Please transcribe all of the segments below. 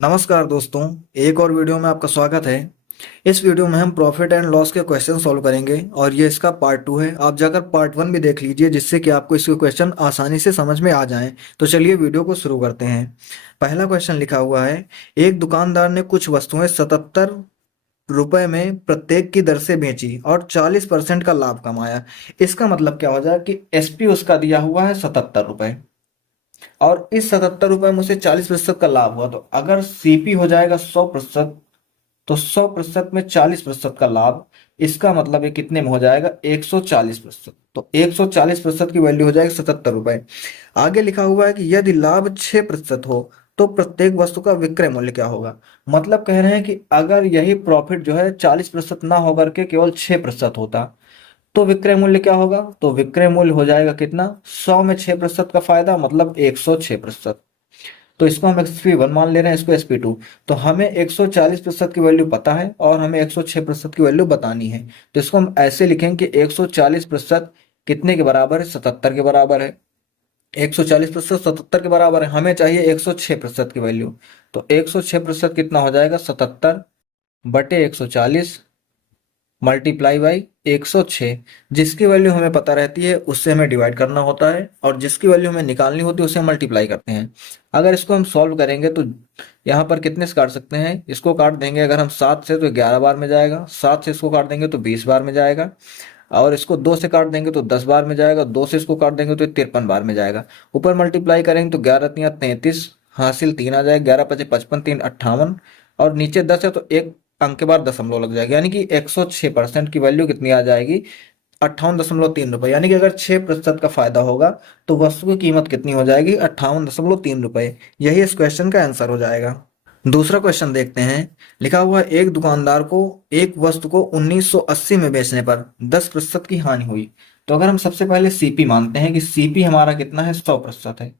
नमस्कार दोस्तों, एक और वीडियो में आपका स्वागत है। इस वीडियो में हम प्रॉफिट एंड लॉस के क्वेश्चन सॉल्व करेंगे और ये इसका पार्ट 2 है। आप जाकर पार्ट 1 भी देख लीजिए जिससे कि आपको इसके क्वेश्चन आसानी से समझ में आ जाएं। तो चलिए वीडियो को शुरू करते हैं। पहला क्वेश्चन लिखा हुआ है, एक दुकानदार ने कुछ वस्तुएं 77 रुपए में प्रत्येक की दर से बेची और 40% का लाभ कमाया। इसका मतलब क्या हो जाए कि एसपी उसका दिया हुआ है 77 रुपए और इस 77 रुपए में उसे 40% का लाभ हुआ। तो अगर सीपी हो जाएगा 100%, तो 100% में 40% का लाभ, इसका मतलब ये कितने में हो जाएगा 140%। तो 140% की वैल्यू हो जाएगी 77 रुपए। आगे लिखा हुआ है कि यदि लाभ 6% हो तो प्रत्येक वस्तु का विक्रय मूल्य क्या होगा। मतलब कह रहे हैं कि अगर यही प्रॉफिट जो है 40% ना होकर के केवल 6% होता तो विक्रय मूल्य क्या होगा। तो विक्रय मूल्य हो जाएगा कितना, 100 में 6% का फायदा मतलब 106%। तो इसको हम SP1 मान ले रहे हैं, इसको SP2। तो हमें 140% की वैल्यू पता है और हमें 106% की वैल्यू बतानी है। तो इसको हम ऐसे लिखेंगे कि 140% कितने के बराबर है, 77 के बराबर है। 140% 77 के बराबर है, हमें चाहिए 106% की वैल्यू। तो 106% कितना हो जाएगा, 77 बटे 140 मल्टीप्लाई बाई 106। जिसकी वैल्यू हमें पता रहती है उससे हमें डिवाइड करना होता है और जिसकी वैल्यू हमें निकालनी होती है उसे हम मल्टीप्लाई करते हैं। अगर इसको हम सॉल्व करेंगे तो यहाँ पर कितने से काट सकते हैं, इसको काट देंगे अगर हम 7 से तो 11 बार में जाएगा, 7 से इसको काट देंगे तो 20 बार में जाएगा, और इसको 2 से काट देंगे तो 10 बार में जाएगा, 2 से इसको काट देंगे तो 53 बार में जाएगा। ऊपर मल्टीप्लाई करेंगे तो 11 तिया 33, हासिल 3 आ जाएगा, 11 पचे 55, 3 58, और नीचे 10 है तो एक अंक के बाद दशमलव लग जाएगा, यानी कि 106% की वैल्यू कितनी आ जाएगी, 58.3 रुपए। यानी कि अगर 6% का फायदा होगा तो वस्तु की कीमत कितनी हो जाएगी, 58.3 रुपए। यही इस क्वेश्चन का आंसर हो जाएगा। दूसरा क्वेश्चन देखते हैं। लिखा हुआ है, एक दुकानदार को एक वस्तु को 1980 में बेचने पर 10% की हानि हुई। तो अगर हम सबसे पहले सीपी मानते हैं कि सीपी हमारा कितना है, 100% है।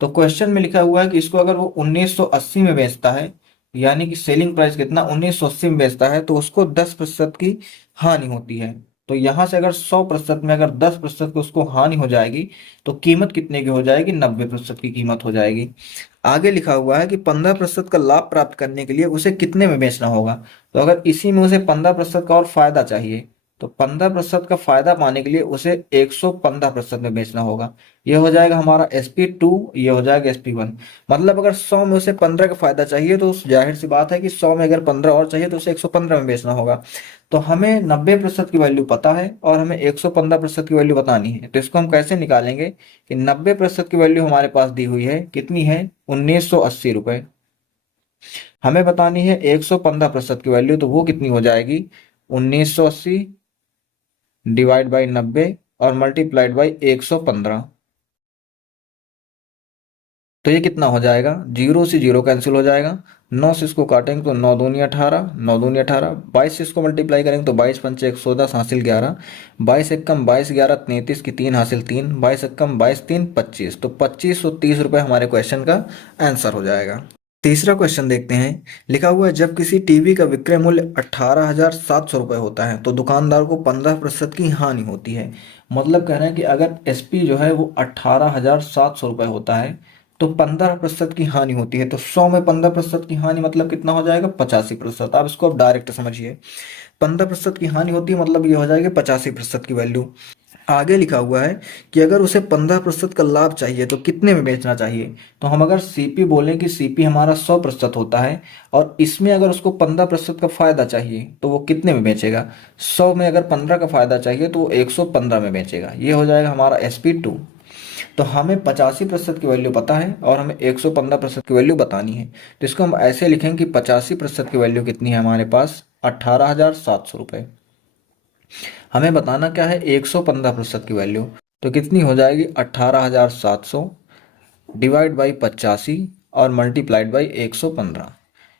तो क्वेश्चन में लिखा हुआ है कि इसको अगर वो 1980 में बेचता है, यानी कि सेलिंग प्राइस कितना 1980 में बेचता है, तो उसको 10% की हानि होती है। तो यहां से अगर 100% में अगर 10% की उसको हानि हो जाएगी तो कीमत कितने की हो जाएगी, 90% की कीमत हो जाएगी। आगे लिखा हुआ है कि 15% का लाभ प्राप्त करने के लिए उसे कितने में बेचना होगा। तो अगर इसी में उसे 15% का और फायदा चाहिए तो 15% का फायदा पाने के लिए उसे 115% में बेचना होगा। ये हो जाएगा हमारा SP2, ये हो जाएगा SP1। मतलब अगर 100 में उसे 15 का फायदा चाहिए तो जाहिर सी बात है कि 100 में अगर 15 और चाहिए तो उसे 115 में बेचना होगा। तो हमें 90% की वैल्यू पता है और हमें 115% की वैल्यू बतानी है। तो इसको हम कैसे निकालेंगे कि 90% की वैल्यू हमारे पास दी हुई है, कितनी है, 1980 रुपए। हमें बतानी है 115% की वैल्यू, तो वो कितनी हो जाएगी, 1980 डिवाइड बाई 90 और मल्टीप्लाइड बाई 115। तो ये कितना हो जाएगा, जीरो से जीरो कैंसिल हो जाएगा, 9 से इसको काटेंगे तो 9 दूनी 18, 9 दूनी 18, 22 से इसको मल्टीप्लाई करेंगे तो 22 पंचे 110 हासिल 11, 22 एकम 22 11 33 की 3 हासिल 3, 22 एकम 22 3 25। तो 2530 रुपये हमारे क्वेश्चन का आंसर हो जाएगा। तीसरा क्वेश्चन देखते हैं। लिखा हुआ है, जब किसी टीवी का विक्रय मूल्य 18,700 रुपये होता है तो दुकानदार को 15% की हानि होती है। मतलब कह रहे हैं कि अगर एसपी जो है वो 18,700 रुपये होता है तो 15% की हानि होती है। तो 100 में 15% की हानि मतलब कितना हो जाएगा, 85%। आप इसको अब डायरेक्ट समझिए, 15% की हानि होती है मतलब ये हो जाएगी 85% की वैल्यू। आगे लिखा हुआ है कि अगर उसे 15% का लाभ चाहिए तो कितने में बेचना चाहिए। तो हम अगर सीपी बोलें कि सीपी हमारा 100% होता है और इसमें अगर उसको 15% का फायदा चाहिए तो वो कितने में बेचेगा, 100 में अगर 15 का फायदा चाहिए तो वो 115 में बेचेगा। ये हो जाएगा हमारा SP2। तो हमें 85% की वैल्यू पता है और हमें 115% की वैल्यू बतानी है। तो इसको हम ऐसे लिखेंगे कि 85% की वैल्यू कितनी है हमारे पास, 18,700 रुपये। हमें बताना क्या है, 115% की वैल्यू। तो कितनी हो जाएगी, 18,700 डिवाइड बाई 85 और मल्टीप्लाइड बाई 115।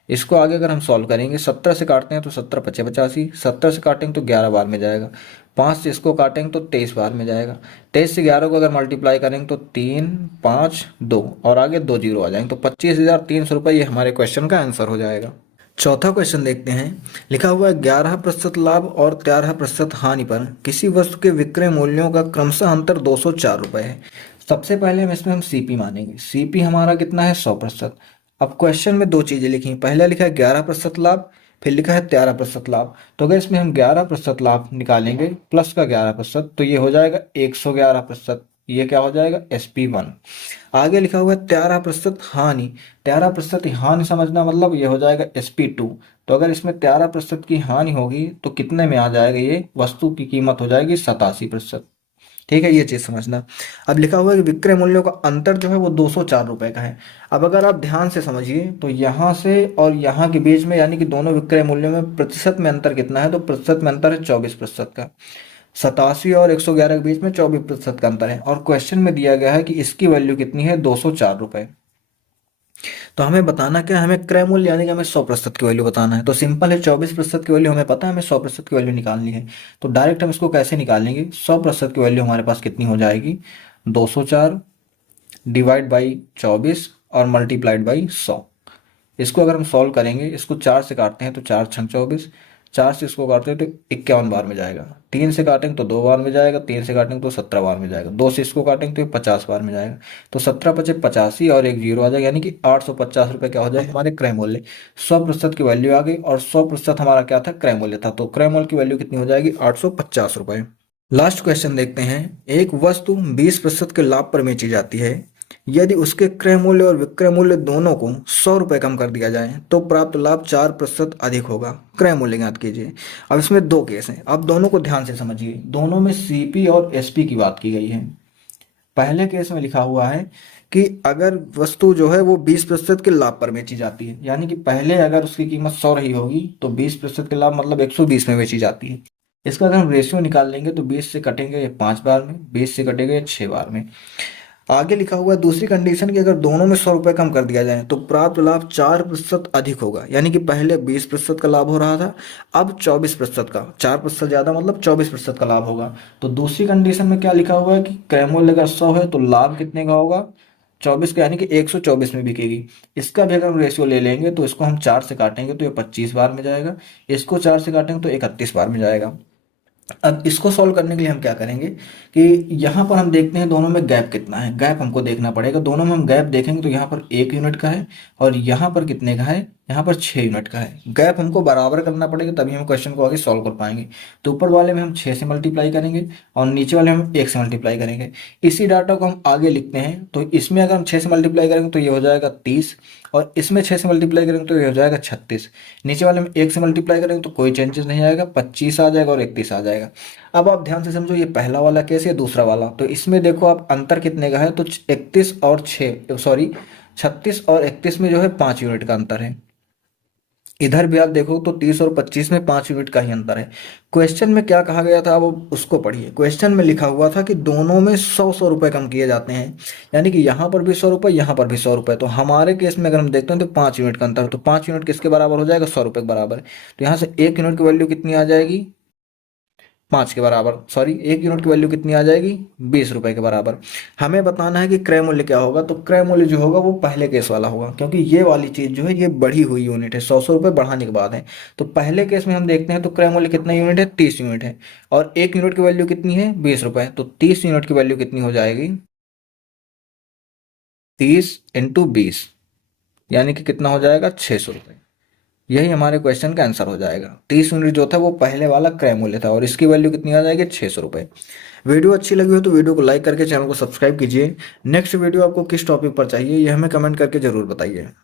इसको आगे अगर हम सॉल्व करेंगे, 70 से काटते हैं तो 70 पचे 85, 70 से काटेंगे तो 11 बार में जाएगा, 5 से इसको काटेंगे तो 23 बार में जाएगा, 23 से 11 को अगर मल्टीप्लाई करेंगे तो 3 5 2 और आगे 2 जीरो आ जाएंगे। तो 25,300 रुपये ये हमारे क्वेश्चन का आंसर हो जाएगा। चौथा क्वेश्चन देखते हैं। लिखा हुआ है, 11% लाभ और 13% हानि पर किसी वस्तु के विक्रय मूल्यों का क्रमशः अंतर 204 रुपये है। सबसे पहले हम इसमें सीपी मानेंगे। सीपी हमारा कितना है, 100%। अब क्वेश्चन में दो चीजें लिखी, पहले लिखा है 11% लाभ, फिर लिखा है 13% लाभ। तो अगर इसमें हम 11% लाभ निकालेंगे प्लस का 11%, तो ये हो जाएगा 111%। ये क्या हो जाएगा, SP1। आगे लिखा हुआ है 13% हानि। 13% हानि समझना मतलब ये हो जाएगा SP2। तो अगर इसमें 13% की हानि होगी तो कितने में आ जाएगा, ये वस्तु की कीमत हो जाएगी 87%। ठीक है, ये चीज समझना। अब लिखा हुआ है कि विक्रय मूल्यों का अंतर जो है वो 204 रुपए का है। अब अगर आप ध्यान से समझिए तो यहाँ से और यहाँ के बीच में, यानी कि दोनों विक्रय मूल्यों में प्रतिशत में अंतर कितना है, तो प्रतिशत में अंतर है 24% का। 87 और 111 के बीच में 24% का अंतर है, और क्वेश्चन में दिया गया है कि इसकी वैल्यू कितनी है, 204 रुपए। तो हमें बताना क्या है, हमें क्रय मूल्य यानी कि हमें 100% की वैल्यू बताना है। तो सिंपल है, 24% की वैल्यू हमें पता है, हमें 100% की वैल्यू निकालनी है। तो डायरेक्ट हम इसको कैसे निकालेंगे, 100% की वैल्यू हमारे पास कितनी हो जाएगी, 204 डिवाइड बाई 24 और मल्टीप्लाइड बाई 100। इसको अगर हम सॉल्व करेंगे, इसको 4 से काटते हैं तो 4 छंग 24, 4 से इसको काटते हैं तो 51 बार में जाएगा, 3 से काटेंगे तो 2 बार में जाएगा, 3 से काटेंगे तो 17 बार में जाएगा, 2 से इसको काटेंगे तो 50 बार में जाएगा। तो 17 पचे 85 और एक जीरो आ जाएगा, यानी कि 850 रुपये क्या हो जाएगा हमारे क्रय मूल्य। 100% की वैल्यू आ गई, और 100% हमारा क्या था, क्रय मूल्य था। तो क्रय मूल्य की वैल्यू कितनी हो जाएगी, 850 रुपये। लास्ट क्वेश्चन देखते हैं। एक वस्तु 20% के लाभ पर बेची जाती है। यदि उसके क्रय मूल्य और विक्रय मूल्य दोनों को 100 रुपये कम कर दिया जाए तो प्राप्त लाभ 4% अधिक होगा। क्रय मूल्य ज्ञात कीजिए। अब इसमें दो केस हैं, आप दोनों को ध्यान से समझिए। दोनों में CP और SP की बात की गई है। पहले केस में लिखा हुआ है कि अगर वस्तु जो है वो 20% के लाभ पर बेची जाती है, यानी कि पहले अगर उसकी कीमत 100 रही होगी तो 20% के लाभ मतलब 120 में बेची जाती है। इसका अगर हम रेशियो निकाल लेंगे तो 20 से कटेंगे 5 बार में, 20 से कटेंगे 6 बार में। आगे लिखा हुआ है दूसरी कंडीशन की, अगर दोनों में 100 रुपये कम कर दिया जाए तो प्राप्त लाभ 4% अधिक होगा। यानी कि पहले 20% का लाभ हो रहा था, अब 24% का, 4% ज्यादा मतलब 24% का लाभ होगा। तो दूसरी कंडीशन में क्या लिखा हुआ है कि क्रय मूल्य अगर 100 है तो लाभ कितने का होगा, 24 का, यानी कि 124 में बिकेगी। इसका भी अगर हम रेशियो ले लेंगे तो इसको हम 4 से काटेंगे तो ये 25 बार में जाएगा, इसको 4 से काटेंगे तो 31 बार में जाएगा। अब इसको सॉल्व करने के लिए हम क्या करेंगे कि यहाँ पर हम देखते हैं दोनों में गैप कितना है। गैप हमको देखना पड़ेगा। दोनों में हम गैप देखेंगे तो यहाँ पर 1 यूनिट का है और यहाँ पर कितने का है, यहाँ पर 6 यूनिट का है। गैप हमको बराबर करना पड़ेगा, तभी हम क्वेश्चन को आगे सॉल्व कर पाएंगे। तो ऊपर वाले में हम 6 से मल्टीप्लाई करेंगे और नीचे वाले में हम 1 से मल्टीप्लाई करेंगे। इसी डाटा को हम आगे लिखते हैं। तो इसमें अगर हम 6 से मल्टीप्लाई करेंगे तो ये हो जाएगा 30, और इसमें 6 से मल्टीप्लाई करेंगे तो ये हो जाएगा 36। नीचे वाले में 1 से मल्टीप्लाई करेंगे तो कोई चेंजेस नहीं आएगा, 25 आ जाएगा और 31 आ जाएगा। अब आप ध्यान से समझो, ये पहला वाला केस है, दूसरा वाला। तो इसमें देखो आप अंतर कितने का है, तो 31 और 6 सॉरी 36 और 31 में जो है 5 यूनिट का अंतर है। इधर भी आप देखो तो 30 और 25 में 5 यूनिट का ही अंतर है। क्वेश्चन में क्या कहा गया था वो उसको पढ़िए। क्वेश्चन में लिखा हुआ था कि दोनों में 100 रुपए कम किए जाते हैं, यानी कि यहाँ पर भी 100 रुपए, यहाँ पर भी 100 रुपए। तो हमारे केस में अगर हम देखते हैं तो 5 यूनिट का अंतर है, तो 5 यूनिट किसके बराबर हो जाएगा, 100 रुपए के बराबर। तो यहाँ से 1 यूनिट की वैल्यू कितनी आ जाएगी, 5 के बराबर, सॉरी 1 यूनिट की वैल्यू कितनी आ जाएगी, 20 रुपए के बराबर। हमें बताना है कि क्रय मूल्य क्या होगा। तो क्रय मूल्य जो होगा वो पहले केस वाला होगा, क्योंकि ये वाली चीज जो है ये बढ़ी हुई यूनिट है, 100 रुपए बढ़ाने के बाद है। तो पहले केस में हम देखते हैं तो क्रय मूल्य कितना यूनिट है, 30 यूनिट है, और 1 यूनिट की वैल्यू कितनी है, 20 रुपए। तो 30 यूनिट की वैल्यू कितनी हो जाएगी, 30 इंटू 20, यानी कि कितना हो जाएगा, 600 रुपये। यही हमारे क्वेश्चन का आंसर हो जाएगा। 30 यूनिट जो था वो पहले वाला क्रय मूल्य था, और इसकी वैल्यू कितनी आ जाएगी, 600 रुपये। वीडियो अच्छी लगी हो तो वीडियो को लाइक करके चैनल को सब्सक्राइब कीजिए। नेक्स्ट वीडियो आपको किस टॉपिक पर चाहिए ये हमें कमेंट करके जरूर बताइए।